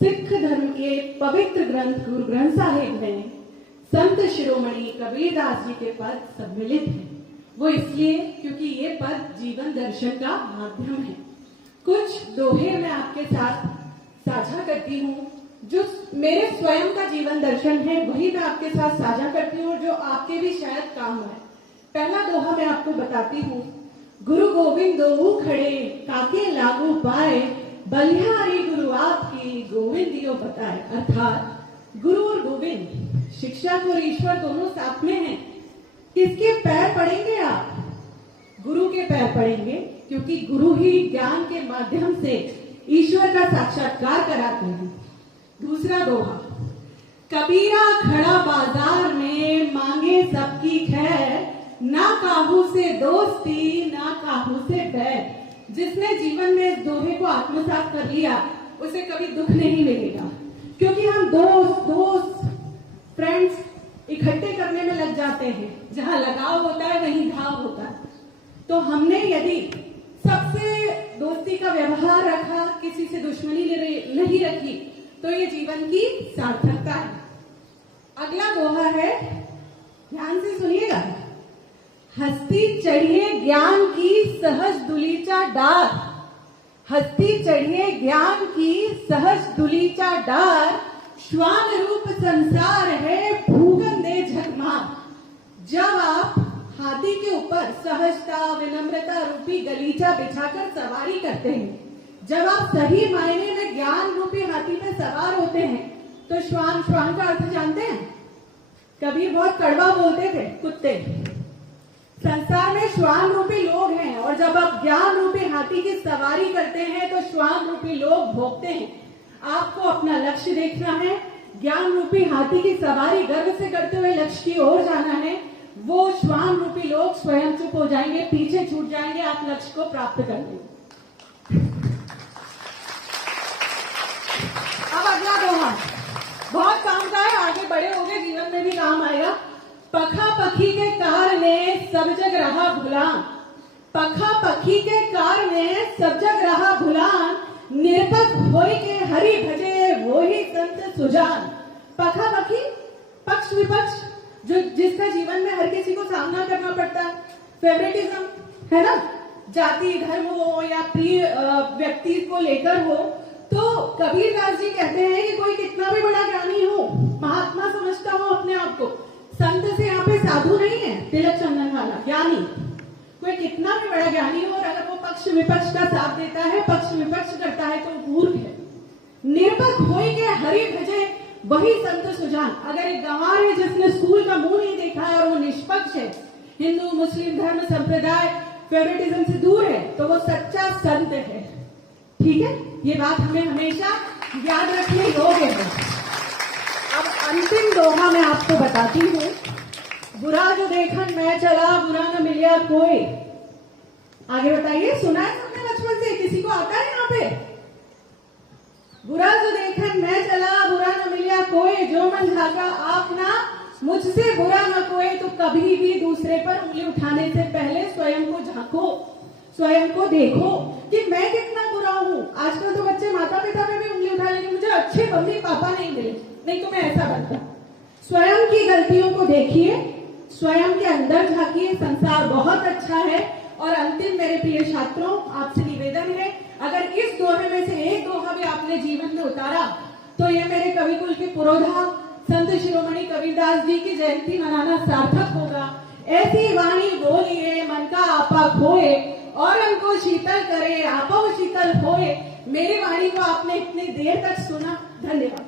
सिख धर्म के पवित्र ग्रंथ गुरु ग्रंथ साहिब में संत शिरोमणि कबीरदास जी के पद सम्मिलित हैं। वो इसलिए क्योंकि ये पद जीवन दर्शन का माध्यम है। कुछ दोहे मैं आपके साथ साझा करती हूँ, जो मेरे स्वयं का जीवन दर्शन है वही मैं आपके साथ साझा करती हूँ, जो आपके भी शायद काम आए। पहला दोहा मैं आपको बताती हूँ। गुरु गोविंद दोऊ खड़े काके लागू पाए, बलिहारी गुरु आपकी गोविंद दियो बताए। अर्थात गुरु और गोविंद, शिक्षक और ईश्वर दोनों साथ में हैं। किसके पैर पड़ेंगे आप? गुरु के पैर पड़ेंगे, क्योंकि गुरु ही ज्ञान के माध्यम से ईश्वर का साक्षात्कार कराते हैं। दूसरा दोहा, कबीरा खड़ा बाजार में मांगे सबकी खैर, ना काहू से दोस्ती ना काहू से बैर। जिसने जीवन में इस दोहे को आत्मसात कर लिया उसे कभी दुख नहीं मिलेगा, क्योंकि हम दोस्त फ्रेंड्स इकट्ठे करने में लग जाते हैं। जहां लगाव होता है वहीं घाव होता है। तो हमने यदि सबसे दोस्ती का व्यवहार रखा, किसी से दुश्मनी नहीं रखी, तो ये जीवन की सार्थकता है। अगला दोहा है, ध्यान से सुनिएगा। हस्ती चढ़िए ज्ञान की सहज दुलीचा डार, हस्ती चढ़िए ज्ञान की सहज दुलीचा डार, श्वान रूप संसार है भूगन दे झकमार। जब आप हाथी के ऊपर सहजता विनम्रता रूपी गलीचा बिछाकर सवारी करते हैं, जब आप सही मायने में ज्ञान रूपी हाथी में सवार होते हैं, तो श्वान का अर्थ जानते हैं? कबीर बहुत कड़वा बोलते थे, कुत्ते। संसार में श्वान रूपी लोग हैं, और जब आप ज्ञान रूपी हाथी की सवारी करते हैं तो श्वान रूपी लोग भोगते हैं। आपको अपना लक्ष्य देखना है, ज्ञान रूपी हाथी की सवारी गर्व से करते हुए लक्ष्य की ओर जाना है। वो श्वान रूपी लोग स्वयं चुप हो जाएंगे, पीछे छूट जाएंगे, आप लक्ष्य को प्राप्त कर लेंगे। अब अगला दोहा बहुत काम का है, आगे बड़े हो गए जीवन में भी काम आएगा। पखा पखी के कार में सब जग रहा भुलान, पखा पखी के कार में सब जग रहा भुलान, निरपक होय के हरि भजे वो ही संत सुजान। पखा पखी, पक्ष विपक्ष, जो जिसका जीवन में हर किसी को सामना करना पड़ता है। फेवरेटिज्म है ना, जाति धर्म हो या प्रिय व्यक्ति को लेकर हो। तो कबीरदास जी कहते हैं कि कोई कितना भी बड़ा ज्ञानी हो, महात्मा समझता हो अपने आप को, संत से यहाँ पे साधु नहीं है, तिलक चंदन वाला ज्ञानी। कोई कितना भी बड़ा ज्ञानी हो और अगर वो पक्ष विपक्ष का साथ देता है, पक्ष विपक्ष करता है, तो मूर्ख है। निरपक होय के हरि भजे वही संत सुजान। अगर एक गंवार है जिसने स्कूल का मुंह नहीं देखा है और वो निष्पक्ष है, हिंदू मुस्लिम धर्म संप्रदाय फेवरेटिज्म से दूर है, तो वो सच्चा संत है। ठीक है, ये बात हमें हमेशा याद रखने योग्य है। अब अंतिम दोहा मैं आपको बताती हूँ। बुरा जो देखन मैं चला बुरा न मिलिया कोई। आगे बताइए, सुना है सबने बचपन से? किसी को आता है यहाँ पे? बुरा जो देखन मैं चला बुरा न मिलिया कोई, जो मन भागा आपना मुझसे बुरा न कोई। तो कभी भी दूसरे पर उंगली उठाने से पहले स्वयं को झांको, स्वयं को देखो कि मैं कितना बुरा हूँ। आजकल तो बच्चे माता पिता पे भी उंगली उठा लेंगे, मुझे अच्छे मम्मी पापा नहीं मिले, नहीं तो मैं ऐसा बनता। स्वयं की गलतियों को देखिए, स्वयं के अंदर झांकिए, संसार बहुत अच्छा है। और अंतिम मेरे प्रिय छात्रों, आपसे निवेदन है, अगर इस दोहे में से एक दोहा भी आपने जीवन में उतारा, तो ये मेरे कविकुल के पुरोधा संत शिरोमणि कबीरदास जी की जयंती मनाना सार्थक होगा। ऐसी वाणी बोलिए मन का आपा खोए, और हमको शीतल करे आपो शीतल होए। मेरी वाणी को आपने इतनी देर तक सुना, धन्यवाद।